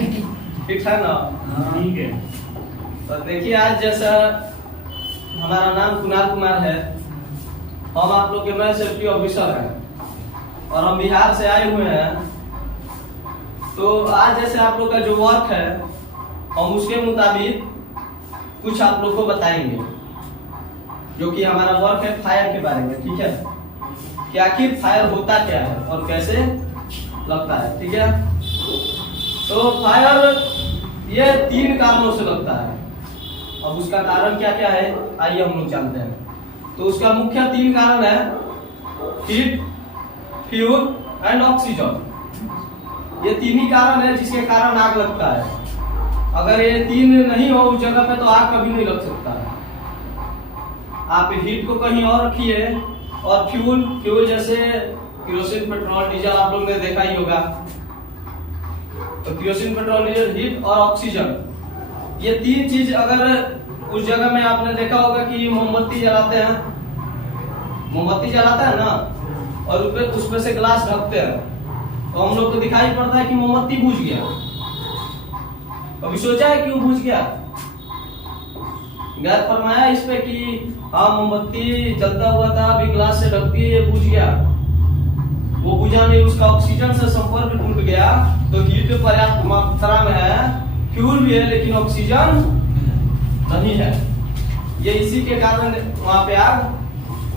ठीक है ना? ठीक है। तो देखिए, आज जैसा हमारा नाम कुणाल कुमार है, हम आप लोग के मैं सेफ्टी ऑफिसर हैं और हम बिहार से आए हुए हैं। तो आज जैसे आप लोग का जो वर्क है, हम उसके मुताबिक कुछ आप लोग को बताएंगे, जो कि हमारा वर्क है फायर के बारे में। ठीक है, कि आखिर फायर होता क्या है और कैसे लगता है। ठीक है, तो फायर ये 3 कारणों से लगता है। अब उसका कारण क्या क्या है, आइए हम लोग जानते हैं। तो उसका मुख्य 3 कारण है: हीट, फ्यूल एंड ऑक्सीजन। ये 3 ही कारण है जिसके कारण आग लगता है। अगर ये 3 नहीं हो उस जगह पे तो आग कभी नहीं लग सकता है। आप हीट को कहीं और रखिए, और फ्यूल जैसे केरोसिन, पेट्रोल, डीजल आप लोग ने देखा ही होगा। तो केरोसिन, पेट्रोल, डीजल, हीट और ऑक्सीजन, ये 3 चीज अगर उस जगह में आपने देखा होगा कि मोमबत्ती जलाते हैं, मोमबत्ती जलाता है ना, और उसमें से ग्लास ढकते हैं, तो हम लोग को दिखाई पड़ता है कि मोमबत्ती बुझ गया। कभी सोचा है क्यों बुझ गया? गैर फरमाया इस पे कि हाँ, मोमबत्ती जलता हुआ था, अभी ग्लास से ढक दिए, ये बुझ गया। वो बुझा नहीं, उसका ऑक्सीजन से संपर्क टूट गया, तो हीट पर्याप्त मात्रा में है, फ्यूल भी है, लेकिन ऑक्सीजन नहीं है। ये इसी के कारण वहां पे आग,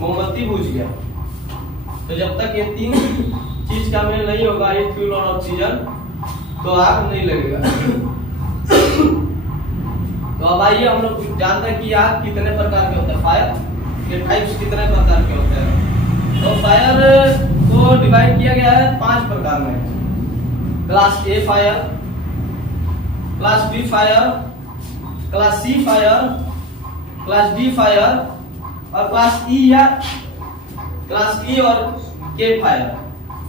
मोमबत्ती बुझ गया। तो जब तक ये 3 चीज का मेल नहीं होगा, हीट, फ्यूल और ऑक्सीजन, तो आग नहीं लगेगा। तो अब आइए हम लोग जानते हैं कि आग कितने प्रकार के होते हैं, फायर के टाइप्स कितने प्रकार के होते हैं। तो फायर को डिवाइड किया गया है 5 प्रकार में: class A fire, class B fire, class C fire, class D fire और क्लास ई या क्लास ई और के फायर।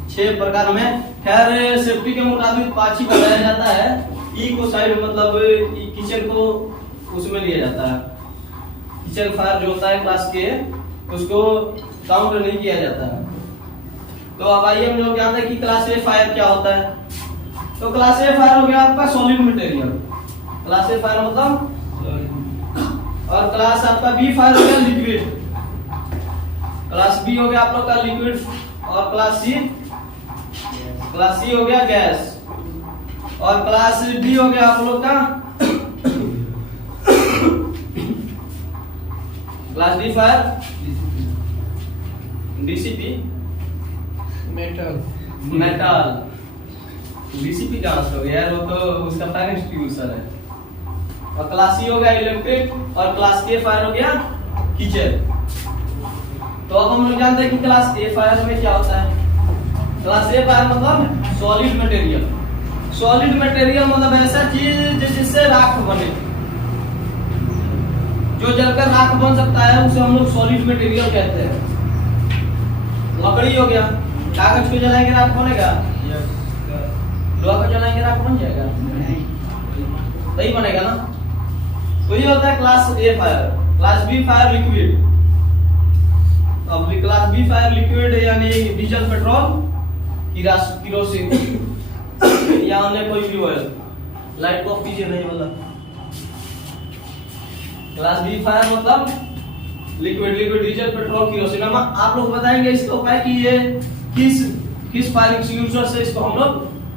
6 प्रकार में। खैर, सेफ्टी के मुताबिक 5 ही बताया जाता है। ई को साइड मतलब किचन को उसमें लिया जाता है। किचन फायर जो होता है क्लास के, उसको काउंट नहीं किया जाता है। तो अब आइए हम लोग जानते हैं कि क्लास ए फायर क्या होता है। तो क्लास ए फायर हो गया आपका solid material, class A fire मतलब। और क्लास आपका बी फायर हो गया लिक्विड, क्लास बी हो गया आप लोग का लिक्विड, और क्लास सी हो गया गैस, और क्लास डी हो गया आप लोग का class D fire DCP, metal. DCP कहाँ से हो गया यार, वो तो उसका फायर एक्सटिंग्विशर है। और क्लास सी हो गया इलेक्ट्रिक, और क्लास के फायर हो गया किचन। तो अब हम लोग जानते हैं कि क्लास ए फायर में क्या होता है। क्लास ए फायर मतलब सॉलिड मटेरियल। सॉलिड मटेरियल मतलब ऐसा चीज जिससे राख बने, जो जलकर राख बन सकता है, उसे हम लोग सॉलिड मटेरियल कहते हैं। लकड़ी हो गया, कागज को जलाएंगे राख बनेगा, लोहा को जलाएंगे राख बन जाएगा, नहीं बनेगा ना। तो ये होता है class A fire. Class B fire liquid. अब क्लास बी फायर लिक्विड यानी डीजल, पेट्रोल, केरोसिन या अन्य कोई भी ऑयल। लाइट को ऑफ कीजिए, नहीं मतलब। क्लास बी फायर मतलब लिक्विड, डीजल, पेट्रोल, केरोसिन। हम आप लोग बताएंगे इसका उपाय कि ये किस फायर एक्सटिंग्विशर से इसको हम लोग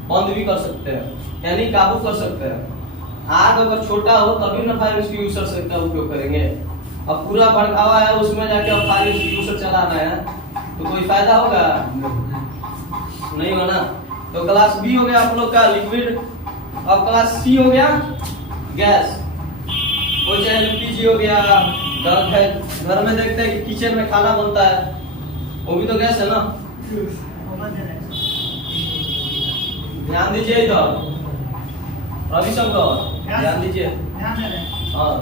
बंद भी कर सकते हैं, यानी काबू कर सकते हैं। आग अगर छोटा हो तभी ना फायर एक्सटिंग्विशर से का उपयोग करेंगे। अब पूरा भड़कावा है, उसमें जाके अब फायर एक्सटिंग्विशर चलाना है तो कोई फायदा होगा नहीं होना। तो क्लास बी हो गया आप लोग का लिक्विड, और क्लास सी हो गया गैस। वो चाहे एलपीजी हो गया, घर में देखते हैं कि किचन में खाना बनता है, वो भी तो गैस है ना। ध्यान दीजिए इधर, रविशंकर ध्यान दीजिए। हाँ,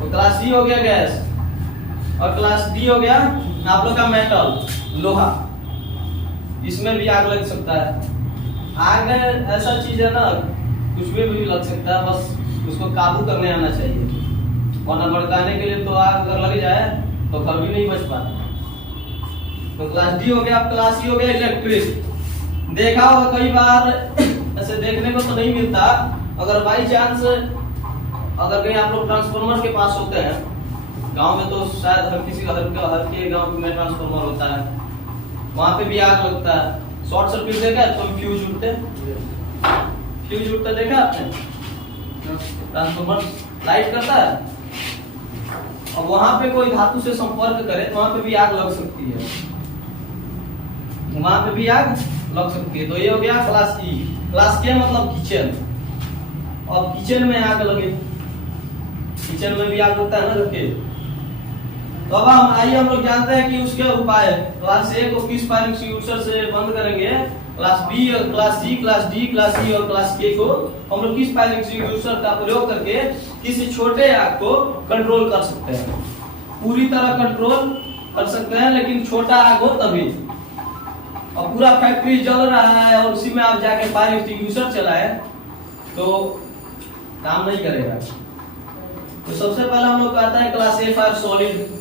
तो क्लास सी हो गया गैस, और क्लास डी हो गया आप लोग का मेटल, लोहा। इसमें भी आग लग सकता है। आग ऐसा चीज है ना, कुछ भी लग सकता है, बस उसको काबू करने आना चाहिए। वरना भड़काने के लिए तो आग अगर लग जाए तो घर भी नहीं बच पाता। तो क्लास डी हो गया, क्लास सी हो गया इलेक्ट्रिक। देखा होगा कई बार, ऐसे देखने को तो नहीं मिलता, अगर बाई चांस अगर कहीं आप लोग ट्रांसफार्मर के पास होते हैं, गांव में तो शायद हर किसी हर के गांव में ट्रांसफार्मर होता है, वहां पे भी आग लगता है। शॉर्ट सर्किट देखा है तो फ्यूज उड़ते देखा आपने? ट्रांसफार्मर लाइट करता है, अब वहां पे कोई धातु से संपर्क करे तो वहां पे भी आग लग सकती है, वहां पे भी आग लग सकती है। तो ये हो गया क्लास ई। क्लास के मतलब किचन। अब किचन में आग लगे, किचन में भी आग लगता है ना रखे। तो अब हम लोग जानते हैं कि उसके उपाय। क्लास ए को किस फायर एक्सटिंग्विशर से बंद करेंगे, क्लास बी और class C, class D, class E और क्लास के को हम लोग किस फायर एक्सटिंग्विशर का प्रयोग करके किसी छोटे आग को कंट्रोल कर सकते हैं। पूरी तरह कंट्रोल कर सकते हैं, लेकिन छोटा आग हो तभी। और पूरा फैक्ट्री जल रहा है और उसी में आप जाके फायर एक्सटिंग्विशर चलाए तो काम नहीं करेगा। तो सबसे पहले हम लोग कहता है क्लास ए फायर सॉलिड।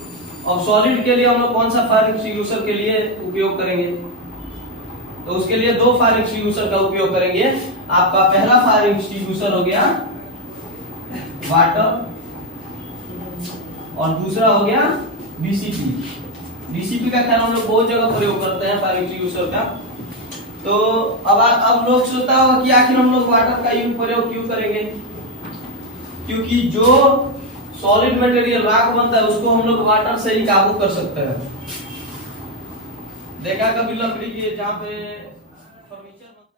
और सॉलिड के लिए हम लोग कौन सा फायर एक्सटिंग्विशर के लिए उपयोग करेंगे? तो उसके लिए दो फायर एक्सटिंग्विशर का उपयोग करेंगे। आपका पहला फायर एक्सटिंग्विशर हो गया वाटर और दूसरा हो गया बीसीपी। बीसीपी का खैर हम लोग बहुत जगह प्रयोग करते हैं फायर एक्सटिंग्विशर का। तो अब लोग सोचता होगा कि आखिर हम लोग वाटर का प्रयोग क्यों करेंगे? क्योंकि जो सॉलिड मटेरियल राख बनता है उसको हम लोग वाटर से ही काबू कर सकते हैं। देखा कभी लकड़ी की जहाँ पे